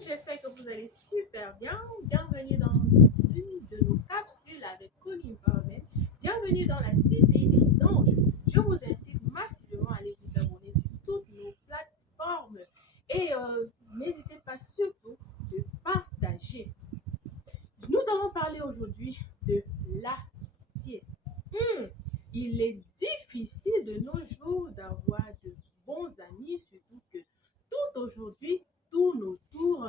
j'espère que vous allez super bien. Bienvenue dans une de nos capsules avec Colin Powell. Bienvenue dans la cité des anges. Je vous incite massivement à aller vous abonner sur toutes nos plateformes et n'hésitez pas surtout de partager. Nous allons parler aujourd'hui de l'amitié. Il est difficile de nos jours d'avoir de bons amis, surtout que tout aujourd'hui tourne autour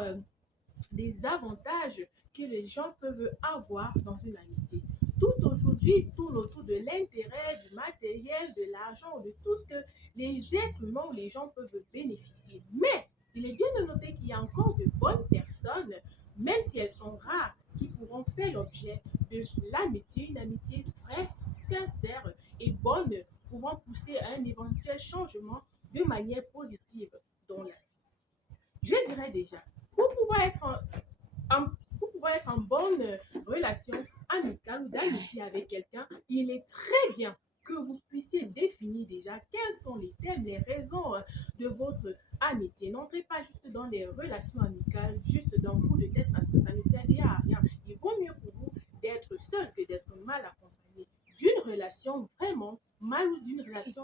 des avantages que les gens peuvent avoir dans une amitié. Tout aujourd'hui tourne autour de l'intérêt, du matériel, de l'argent, de tout ce que les êtres humains ou les gens peuvent bénéficier. Mais il est bien de noter qu'il y a encore de bonnes personnes, même si elles sont rares, qui pourront faire l'objet de l'amitié, une amitié vraie, sincère et bonne, pouvant pousser à un éventuel changement de manière positive dans la vie. Je dirais déjà, pour pouvoir être en bonne relation amicale ou d'amitié avec quelqu'un, il est très bien que vous puissiez définir déjà quels sont les thèmes, les raisons de votre amitié. N'entrez pas juste dans les relations amicales, juste dans coup de tête parce que ça ne servira à rien. Il vaut mieux pour vous d'être seul que d'être mal accompagné. D'une relation vraiment mal ou d'une relation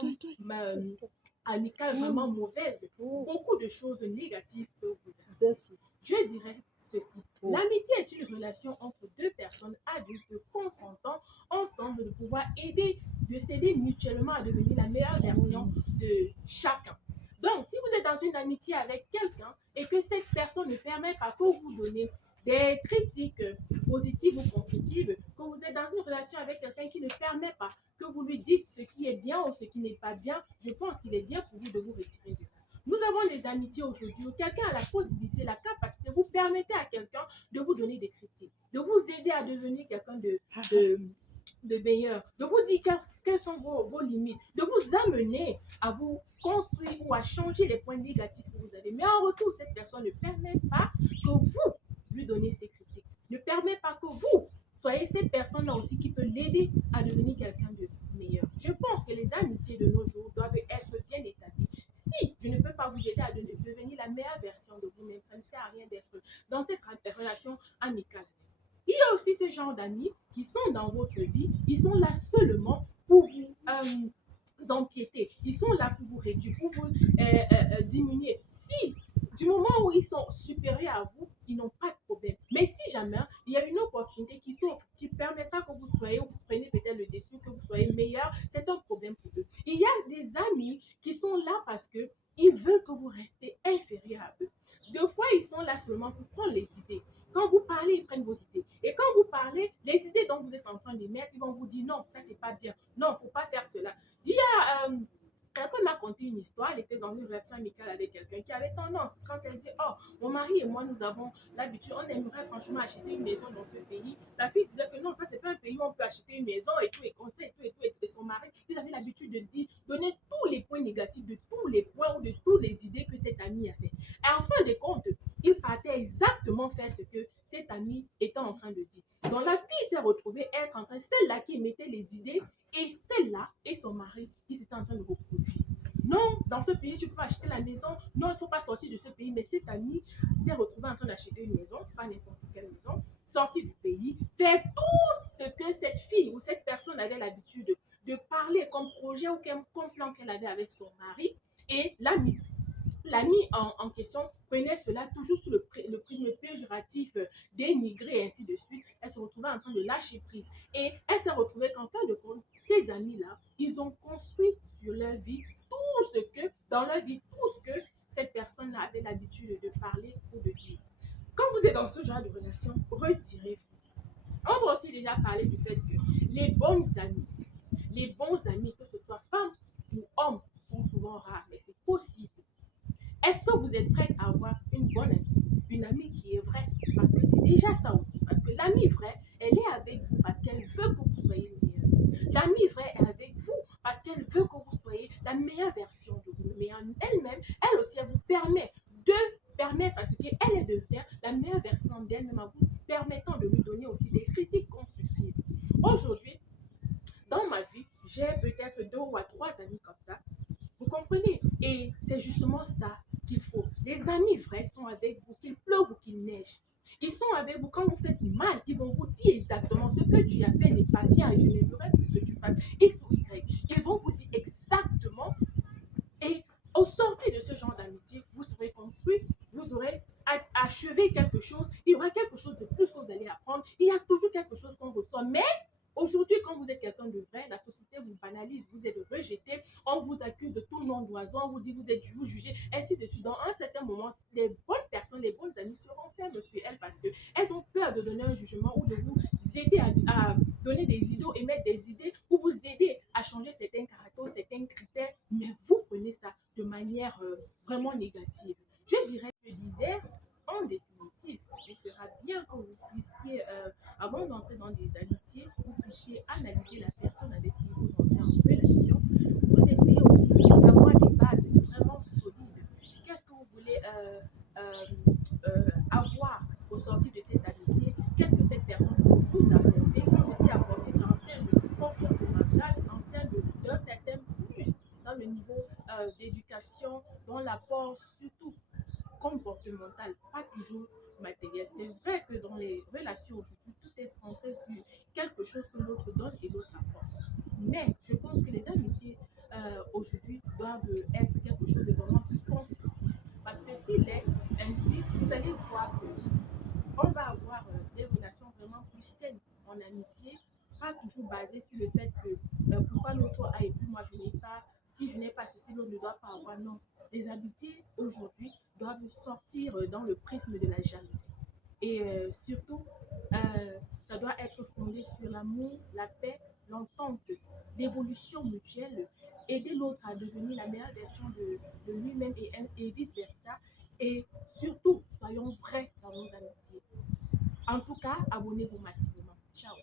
amicale vraiment mauvaise, beaucoup de choses négatives peuvent vous arriver. Je dirais ceci. L'amitié est une relation entre deux personnes adultes consentants ensemble de pouvoir aider, de s'aider mutuellement à devenir la meilleure version de chacun. Donc, si vous êtes dans une amitié avec quelqu'un et que cette personne ne permet pas que vous donnez des critiques positives ou constructives, que vous êtes dans une relation avec quelqu'un qui ne permet pas que vous lui dites ce qui est bien ou ce qui n'est pas bien, je pense qu'il est bien pour vous de vous retirer de là. Nous avons des amitiés aujourd'hui où quelqu'un a la possibilité, la capacité, vous permettez à quelqu'un de vous donner des critiques, de vous aider à devenir quelqu'un de meilleur, de vous dire quelles sont vos limites, de vous amener à vous construire ou à changer les points négatifs que vous avez. Mais en retour, cette personne ne permet pas que vous lui donnez ces critiques, ne permet pas que vous soyez cette personne-là aussi qui peut l'aider à devenir quelqu'un de meilleur. Je pense que les amitiés de nos jours doivent être bien établies. Si je ne peux pas vous aider à devenir la meilleure version de vous-même, ça ne sert à rien d'être dans cette relation amicale. Il y a aussi ce genre d'amis qui sont dans votre vie, ils sont là seulement pour vous empiéter, ils sont là pour vous réduire, pour vous diminuer. Si du moment où ils sont supérieurs à vous, ils n'ont pas de problème. Mais si jamais il y a une opportunité qui s'offre, qui permettra que vous soyez, ou vous prenez peut-être le dessus, que vous soyez meilleur, c'est un problème pour eux. Il y a des amis qui sont là parce que ils veulent que vous restez inférieur à eux. Deux fois, ils sont là seulement pour prendre les idées. Quand vous parlez, ils prennent vos idées. Et quand vous parlez, les idées dont vous êtes en train de mettre, ils vont vous dire non, ça c'est pas bien. Non, il ne faut pas faire cela. Il y a quelqu'un m'a conté une histoire, elle était dans une relation amicale avec quelqu'un qui avait tendance, quand elle dit, oh, mon mari et moi, nous avons l'habitude, on aimerait franchement acheter une maison dans ce pays. La fille disait que non, ça, c'est pas un pays où on peut acheter une maison et tout, et conseil, et tout. Et son mari, ils avaient l'habitude de dire, donner tous les points négatifs de tous les points ou de toutes les idées que cet ami avait. Et en fin de compte, il partait exactement faire ce que cet ami était en train de dire. Donc la fille s'est retrouvée être en train, celle-là qui émettait les idées, et celle-là et son mari, ils étaient en train de reproduire. Non, dans ce pays, tu peux acheter la maison. Non, il ne faut pas sortir de ce pays. Mais cet ami s'est retrouvé en train d'acheter une maison, pas n'importe quelle maison, sortir du pays, faire tout ce que cette fille ou cette personne avait l'habitude de parler comme projet ou comme plan qu'elle avait avec son mari. Et l'ami en question prenait cela toujours sous le prisme péjoratif, dénigré et ainsi de suite. Elle se retrouvait en train de lâcher prise. Et elle s'est retrouvée qu'en fin de compte, ces amis-là, ils ont construit sur leur vie tout ce que, dans leur vie, tout ce que cette personne-là avait l'habitude de parler ou de dire. Quand vous êtes dans ce genre de relation, retirez-vous. On va aussi déjà parler du fait que les bons amis, que ce soit femmes ou hommes, sont souvent rares, mais c'est possible. Est-ce que vous êtes prête à avoir une bonne amie? Une amie qui est vraie? Parce que c'est déjà ça aussi. Parce que l'amie vraie, elle est avec vous parce qu'elle veut que vous soyez meilleur. L'amie vraie est avec vous parce qu'elle veut que vous soyez la meilleure version de vous. Mais elle-même, elle aussi, elle vous permet de permettre à ce qu'elle est de faire la meilleure version d'elle-même, en vous permettant de lui donner aussi des critiques constructives. Aujourd'hui, dans ma vie, j'ai peut-être 2 ou 3 amis comme ça. Vous comprenez? Et c'est justement ça qu'il faut. Les amis vrais sont avec vous, qu'il pleuve ou une neige. Ils sont avec vous quand vous faites mal. Ils vont vous dire exactement ce que tu as fait n'est pas bien et je n'aimerais plus que tu fasses X ou Y. Ils vont vous dire exactement. Et au sortir de ce genre d'amitié, vous serez construit, vous aurez achevé quelque chose, il y aura quelque chose de plus que vous allez apprendre. Il y a toujours quelque chose qu'on ressent. Mais aujourd'hui, quand vous êtes quelqu'un de vrai, la société vous banalise, vous êtes rejeté, on vous accuse de tout nom d'oiseau, on vous dit vous jugez, ainsi de suite. Dans un certain moment, les bonnes personnes, les bonnes amies se renferment sur elles parce qu'elles ont peur de donner un jugement ou de vous aider à donner des idées, émettre des idées ou vous aider à changer certains caractères, certains critères, mais vous prenez ça de manière vraiment négative. Je dirais, je disais, en définitive, il sera bien que vous puissiez, avant d'entrer dans des amitiés, vous puissiez analyser la personne avec qui vous entrez en relation. Vous essayez aussi d'avoir des bases vraiment solides. Qu'est-ce que vous voulez avoir au sortir de cette amitié? Qu'est-ce que cette personne peut vous apporter? Quand je dis apporter, c'est en termes de comportemental, en termes d'un certain plus dans le niveau d'éducation, dans l'apport surtout comportemental, pas toujours matériel. C'est vrai que dans les relations aujourd'hui, tout est centré sur quelque chose que l'autre donne et l'autre apporte. Mais je pense que les amitiés aujourd'hui doivent être quelque chose de vraiment plus constructif. Parce que s'il est ainsi, vous allez voir que on va avoir des relations vraiment plus saines en amitié, pas toujours basées sur le fait que pourquoi l'autre a et puis moi je n'ai pas, si je n'ai pas ceci, l'autre ne doit pas avoir. Non, les amitiés aujourd'hui doivent sortir dans le prisme de la jalousie. Et surtout, ça doit être fondé sur l'amour, la paix, l'entente, l'évolution mutuelle, aider l'autre à devenir la meilleure version de lui-même et vice-versa. Et surtout, soyons vrais dans nos amitiés. En tout cas, abonnez-vous massivement. Ciao.